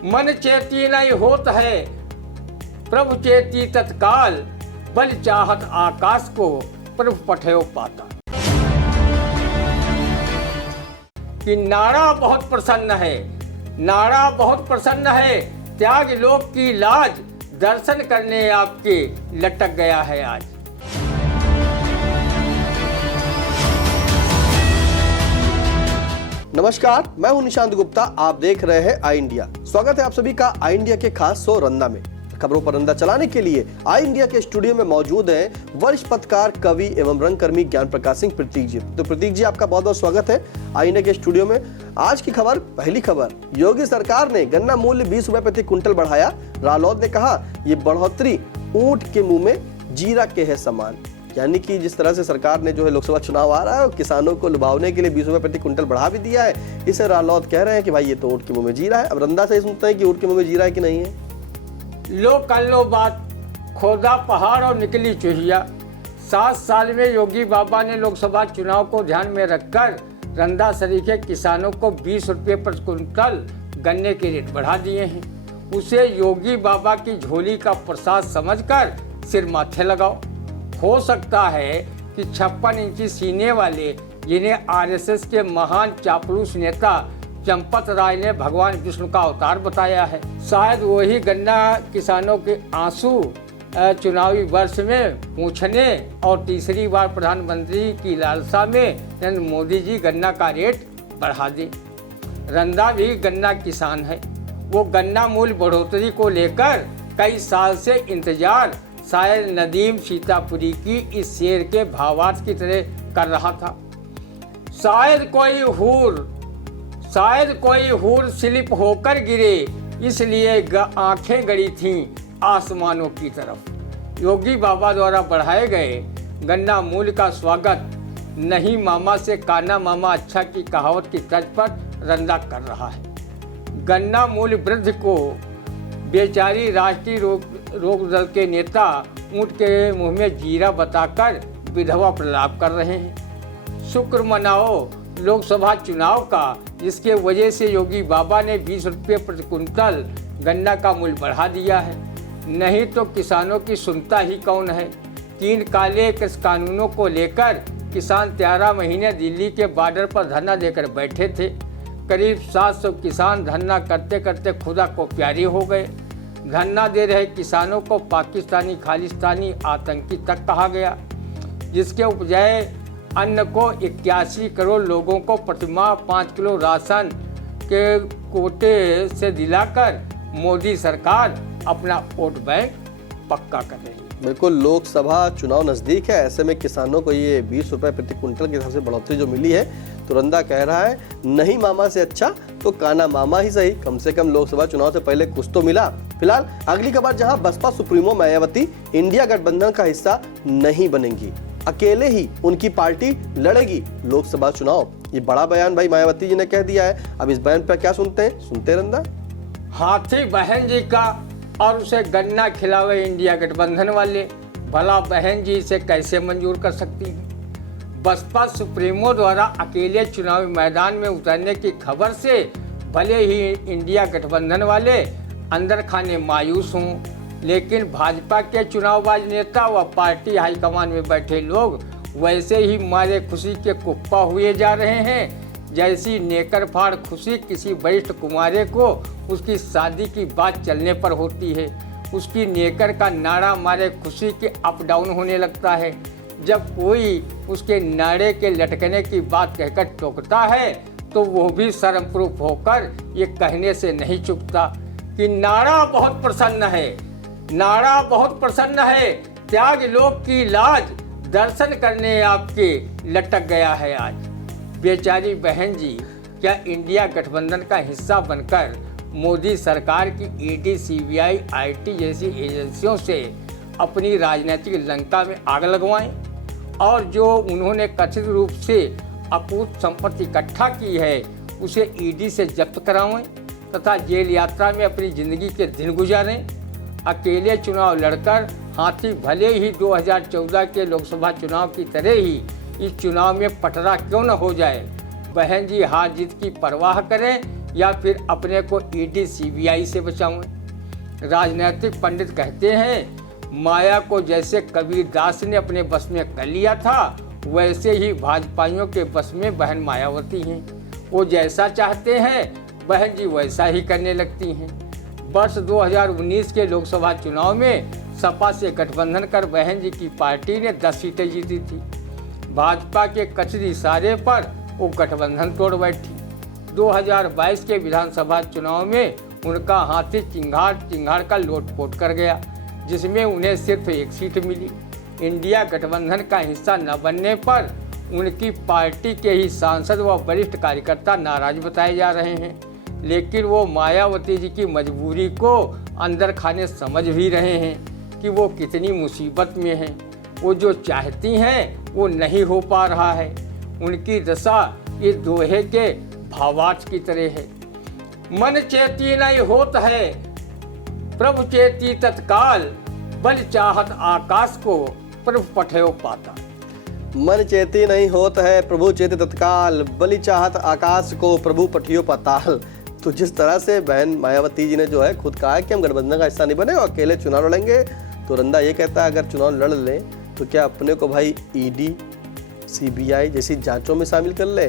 मन चेती नहीं होत है, प्रभु चेती तत्काल, बल चाहत आकाश को, प्रभु पठयो पाता। कि नाड़ा बहुत प्रसन्न है, नाड़ा बहुत प्रसन्न है, त्याग लोक की लाज, दर्शन करने आपके लटक गया है आज। नमस्कार, मैं हूं निशांत गुप्ता। आप देख रहे हैं आई इंडिया। स्वागत है आप सभी का आई इंडिया के खास शो रंदा में। खबरों पर रंदा चलाने के लिए आई इंडिया के स्टूडियो में मौजूद हैं वरिष्ठ पत्रकार, कवि एवं रंगकर्मी ज्ञान प्रकाश सिंह प्रतीक जी। तो प्रतीक जी, आपका बहुत बहुत स्वागत है आई इंडिया के स्टूडियो में। आज की खबर, पहली खबर, योगी सरकार ने गन्ना मूल्य 20 रुपए प्रति क्विंटल बढ़ाया। रालोद ने कहा ये बढ़ोतरी ऊंट के मुंह में जीरा के है समान। यानी कि जिस तरह से सरकार ने जो है लोकसभा चुनाव आ रहा है और किसानों को लुभावने के लिए 20 रुपए प्रति क्विंटल बढ़ा भी दिया है, इसे रालोद कह रहे हैं कि भाई ये तो ऊंट के मुंह में जीरा है। अब रंदा से सुनते हैं कि ऊंट के मुंह में जीरा है कि नहीं है। लो कर लो बात, खोदा पहाड़ और निकली चूहिया। 7 साल में योगी बाबा ने लोकसभा चुनाव को ध्यान में रखकर रंदा शरीफ के किसानों को 20 रुपये प्रति क्विंटल गन्ने के रेट बढ़ा दिए हैं। उसे योगी बाबा की झोली का प्रसाद समझकर सिर माथे लगाओ। हो सकता है कि 56 इंची सीने वाले, जिन्हें आरएसएस के महान चापलूस नेता चंपत राय ने भगवान विष्णु का अवतार बताया है, शायद वही गन्ना किसानों के आंसू चुनावी वर्ष में पूछने और तीसरी बार प्रधानमंत्री की लालसा में नरेंद्र मोदी जी गन्ना का रेट बढ़ा दे। रंदा भी गन्ना किसान है। वो गन्ना मूल्य बढ़ोतरी को लेकर कई साल से इंतजार शायर नदीम सीतापुरी की इस शेर के भावार्थ की तरह कर रहा था। शायद कोई हूर स्लिप होकर गिरे, इसलिए आंखें गड़ी थीं आसमानों की तरफ। योगी बाबा द्वारा बढ़ाए गए गन्ना मूल्य का स्वागत नहीं मामा से काना मामा अच्छा की कहावत की तर्ज पर रंदा कर रहा है। गन्ना मूल्य वृद्धि को बेचारी राष्ट्रीय लोक दल के नेता ऊंट के मुंह में जीरा बताकर विधवा प्रलाप कर रहे हैं। शुक्र मनाओ लोकसभा चुनाव का, जिसके वजह से योगी बाबा ने 20 रुपये प्रति क्विंटल गन्ना का मूल्य बढ़ा दिया है। नहीं तो किसानों की सुनता ही कौन है। 3 काले कृषि कानूनों को लेकर किसान 13 महीने दिल्ली के बॉर्डर पर धरना देकर बैठे थे। करीब 700 किसान धरना करते करते खुदा को प्यारे हो गए। धरना दे रहे किसानों को पाकिस्तानी, खालिस्तानी, आतंकी तक कहा गया, जिसके उपजाए अन्न को 81 करोड़ लोगों को प्रतिमाह 5 किलो राशन के कोटे से दिलाकर मोदी सरकार अपना वोट बैंक पक्का कर रही है। बिल्कुल, लोकसभा चुनाव नजदीक है, ऐसे में किसानों को ये 20 रुपए प्रति क्विंटल के हिसाब से बढ़ोतरी जो मिली है, तो रंदा कह रहा है नहीं मामा से अच्छा तो काना मामा ही सही, कम से कम लोकसभा चुनाव से पहले कुछ तो मिला। फिलहाल अगली खबर, जहां बसपा सुप्रीमो मायावती इंडिया गठबंधन का हिस्सा नहीं बनेंगी, अकेले ही उनकी पार्टी लड़ेगी लोकसभा चुनाव। ये बड़ा बयान भाई मायावती जी ने कह दिया है। अब इस बयान पर क्या सुनते हैं, सुनते रंदा। हाथी बहन जी का और उसे गन्ना खिलावे इंडिया गठबंधन वाले, भला बहन जी इसे कैसे मंजूर कर सकती हैं। बसपा सुप्रीमो द्वारा अकेले चुनावी मैदान में उतरने की खबर से भले ही इंडिया गठबंधन वाले अंदर खाने मायूस हों, लेकिन भाजपा के चुनावबाज नेता व पार्टी हाईकमान में बैठे लोग वैसे ही मारे खुशी के कुप्पा हुए जा रहे हैं, जैसी नेकर फाड़ खुशी किसी वरिष्ठ कुमारे को उसकी शादी की बात चलने पर होती है। उसकी नेकर का नाड़ा मारे खुशी के अप डाउन होने लगता है। जब कोई उसके नाड़े के लटकने की बात कहकर टोकता है तो वो भी शर्मप्रूफ होकर ये कहने से नहीं चुकता कि नाड़ा बहुत प्रसन्न है, नाड़ा बहुत प्रसन्न है, त्याग लोक की लाज, दर्शन करने आपके लटक गया है आज। बेचारी बहन जी क्या इंडिया गठबंधन का हिस्सा बनकर मोदी सरकार की ईडी, सीबीआई, आईटी जैसी एजेंसियों से अपनी राजनीतिक लंका में आग लगवाएं और जो उन्होंने कथित रूप से अकूत संपत्ति इकट्ठा की है उसे ईडी से जब्त करावें तथा जेल यात्रा में अपनी जिंदगी के दिन गुजारें। अकेले चुनाव लड़कर हाथी भले ही 2014 के लोकसभा चुनाव की तरह ही इस चुनाव में पटरा क्यों न हो जाए, बहन जी हार जीत की परवाह करें या फिर अपने को ईडी सीबीआई से बचाऊं। राजनीतिक पंडित कहते हैं माया को जैसे कबीर दास ने अपने बस में कर लिया था, वैसे ही भाजपाइयों के बस में बहन मायावती हैं। वो जैसा चाहते हैं बहन जी वैसा ही करने लगती हैं। वर्ष 2019 के लोकसभा चुनाव में सपा से गठबंधन कर बहन जी की पार्टी ने 10 सीटें जीती थी। भाजपा के कथित इशारे पर वो गठबंधन तोड़ बैठी। 2022 के विधानसभा चुनाव में उनका हाथी चिंगाड़ का लोटपोट कर गया, जिसमें उन्हें सिर्फ 1 सीट मिली। इंडिया गठबंधन का हिस्सा न बनने पर उनकी पार्टी के ही सांसद व वरिष्ठ कार्यकर्ता नाराज बताए जा रहे हैं, लेकिन वो मायावती जी की मजबूरी को अंदर खाने समझ भी रहे हैं कि वो कितनी मुसीबत में हैं। वो जो चाहती हैं वो नहीं हो पा रहा है। उनकी दशा इस दोहे के भावार्थ की तरह है। मन चेती नहीं होत है प्रभु चेती तत्काल, बल चाहत आकाश को प्रभु पठयो पाता। मन चेती नहीं होत है प्रभु चेती तत्काल, बलि चाहत आकाश को प्रभु पठियो पाताल। तो जिस तरह से बहन मायावती जी ने जो है खुद कहा है कि हम गठबंधन का हिस्सा नहीं बने और अकेले चुनाव लड़ेंगे, तो रंदा ये कहता है अगर चुनाव लड़ लें तो क्या अपने को भाई ईडी सीबीआई जैसी जांचों में शामिल कर ले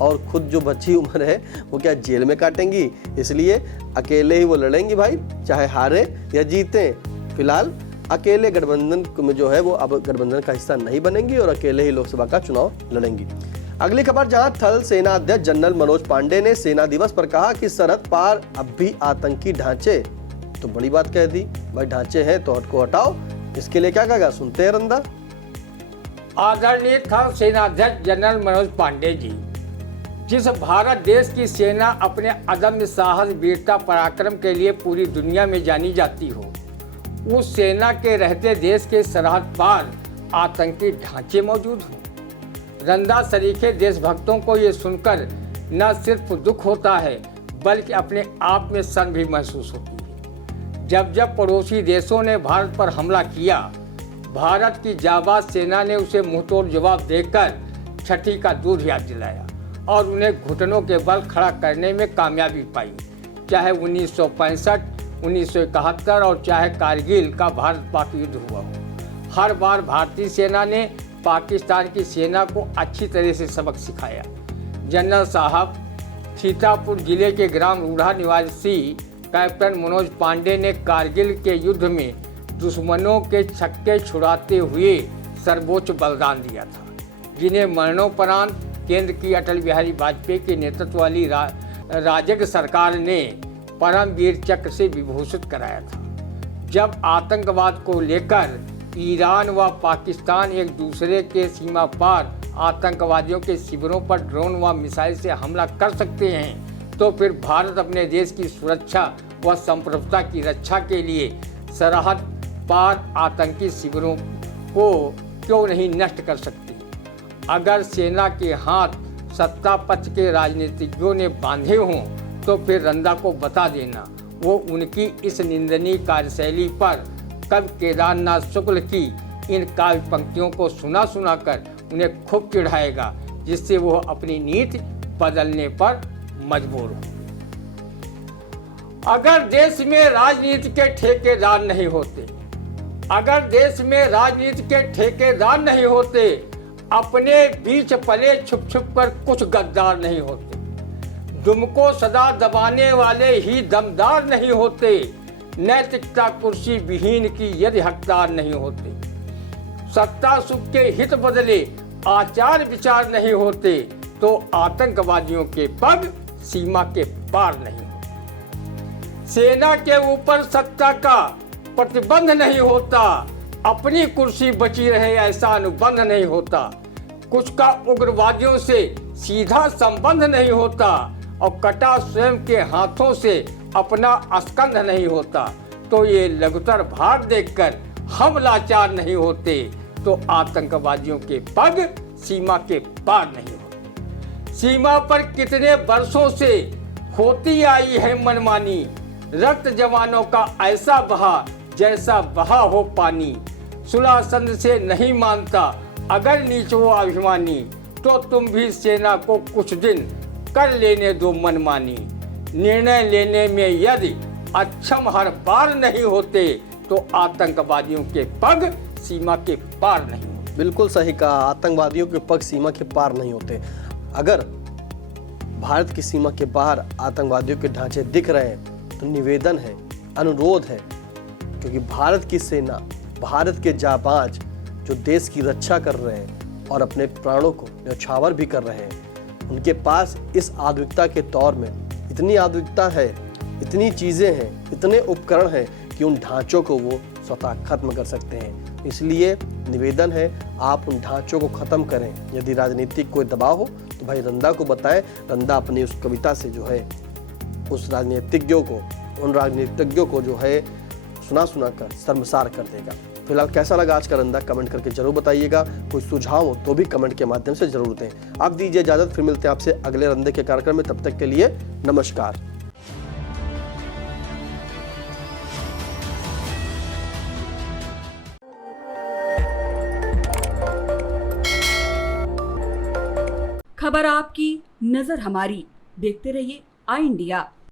और खुद जो बची उम्र है वो क्या जेल में काटेंगी। इसलिए अकेले ही वो लड़ेंगी भाई, चाहे हारे या जीते। फिलहाल अकेले गठबंधन में जो है वो अब गठबंधन का हिस्सा नहीं बनेंगी और अकेले ही लोकसभा का चुनाव लड़ेंगी। अगली खबर, जहां थल सेना अध्यक्ष जनरल मनोज पांडे ने सेना दिवस पर कहा कि सरहद पार अब भी आतंकी ढांचे। तो बड़ी बात कह दी भाई, ढांचे हैं तो हटको हटाओ। इसके लिए क्या कहेगा, सुनते हैं रंदा। आदरणीय थल सेनाध्यक्ष जनरल मनोज पांडे जी, जिस भारत देश की सेना अपने अदम्य साहस, वीरता, पराक्रम के लिए पूरी दुनिया में जानी जाती हो, उस सेना के रहते देश के सरहद पार आतंकी ढांचे मौजूद हों। रंदा सरीखे देशभक्तों को ये सुनकर न सिर्फ दुख होता है बल्कि अपने आप में शर्म भी महसूस होती है। जब जब पड़ोसी देशों ने भारत पर हमला किया, भारत की जाबाज सेना ने उसे मुंहतोड़ जवाब देकर छठी का दूध याद दिलाया और उन्हें घुटनों के बल खड़ा करने में कामयाबी पाई। चाहे 1965, 1971 और चाहे कारगिल का भारत पाक युद्ध हुआ हो, हर बार भारतीय सेना ने पाकिस्तान की सेना को अच्छी तरह से सबक सिखाया। जनरल साहब सीतापुर जिले के ग्राम रूढ़ा निवासी कैप्टन मनोज पांडे ने कारगिल के युद्ध में दुश्मनों के छक्के छुड़ाते हुए सर्वोच्च बलिदान दिया था, जिन्हें मरणोपरांत केंद्र की अटल बिहारी वाजपेयी के नेतृत्व वाली राजग सरकार ने परमवीर चक्र से विभूषित कराया था। जब आतंकवाद को लेकर ईरान व पाकिस्तान एक दूसरे के सीमा पार आतंकवादियों के शिविरों पर ड्रोन व मिसाइल से हमला कर सकते हैं, तो फिर भारत अपने देश की सुरक्षा व संप्रभुता की रक्षा के लिए सरहद पार आतंकी शिविरों को क्यों नहीं नष्ट कर सकती। अगर सेना के हाथ सत्ता पक्ष के राजनीतिज्ञों ने बांधे हों तो फिर रंदा को बता देना वो उनकी इस निंदनीय कार्यशैली पर कब केदारनाथ शुक्ल की इन काव्य पंक्तियों को सुना सुना कर उन्हें खूब चिढ़ाएगा, जिससे वो अपनी नीति बदलने पर मजबूर हो। अगर देश में राजनीति के ठेकेदार नहीं होते, अगर देश में राजनीति के ठेकेदार नहीं होते, अपने बीच पले छुप छुप कर कुछ गद्दार नहीं होते, दुम को सदा दबाने वाले ही दमदार नहीं होते, नैतिकता कुर्सी विहीन की यदि हकदार नहीं होते, सत्ता सुख के हित बदले आचार विचार नहीं होते, तो आतंकवादियों के पग सीमा के पार नहीं होते। सेना के ऊपर सत्ता का प्रतिबंध नहीं होता, अपनी कुर्सी बची रहे ऐसा अनुबंध नहीं होता, कुछ का उग्रवादियों से सीधा संबंध नहीं होता और कटा स्वयं के हाथों से अपना स्कंध नहीं होता, तो ये लघुतर भार देखकर हम लाचार नहीं होते, तो आतंकवादियों के पग सीमा के पार नहीं होते। सीमा पर कितने वर्षों से होती आई है मनमानी, रक्त जवानों का ऐसा बहा जैसा बहा हो पानी, सुलह संध से नहीं मानता अगर नीच वो अभिमानी, तो तुम भी सेना को कुछ दिन कर लेने दो मनमानी। निर्णय लेने में यदि अक्षम हर बार नहीं होते तो आतंकवादियों के पग सीमा के पार नहीं होते। बिल्कुल सही कहा, आतंकवादियों के पग सीमा के पार नहीं होते। अगर भारत की सीमा के बाहर आतंकवादियों के ढांचे दिख रहे हैं तो निवेदन है, अनुरोध है, क्योंकि भारत की सेना, भारत के जाबाज जो देश की रक्षा कर रहे हैं और अपने प्राणों को न्यौछावर भी कर रहे हैं, उनके पास इस आधुनिकता के दौर में इतनी आधुनिकता है, इतनी चीज़ें हैं, इतने उपकरण हैं कि उन ढांचों को वो स्वतः खत्म कर सकते हैं। इसलिए निवेदन है, आप उन ढांचों को खत्म करें। यदि राजनीतिक कोई दबाव हो तो भाई रंदा को बताएं। रंदा अपनी उस कविता से जो है उस उन राजनीतिज्ञों को जो है सुना कर शर्मसार कर देगा। फिलहाल कैसा लगा आज का रंदा कमेंट करके जरूर बताइएगा। कोई सुझाव हो तो भी कमेंट के माध्यम से जरूर दें। आप दीजिए इजाजत, फिर मिलते हैं आपसे अगले रंदे के कार्यक्रम में। तब तक के लिए नमस्कार। खबर आपकी, नजर हमारी। देखते रहिए आई इंडिया।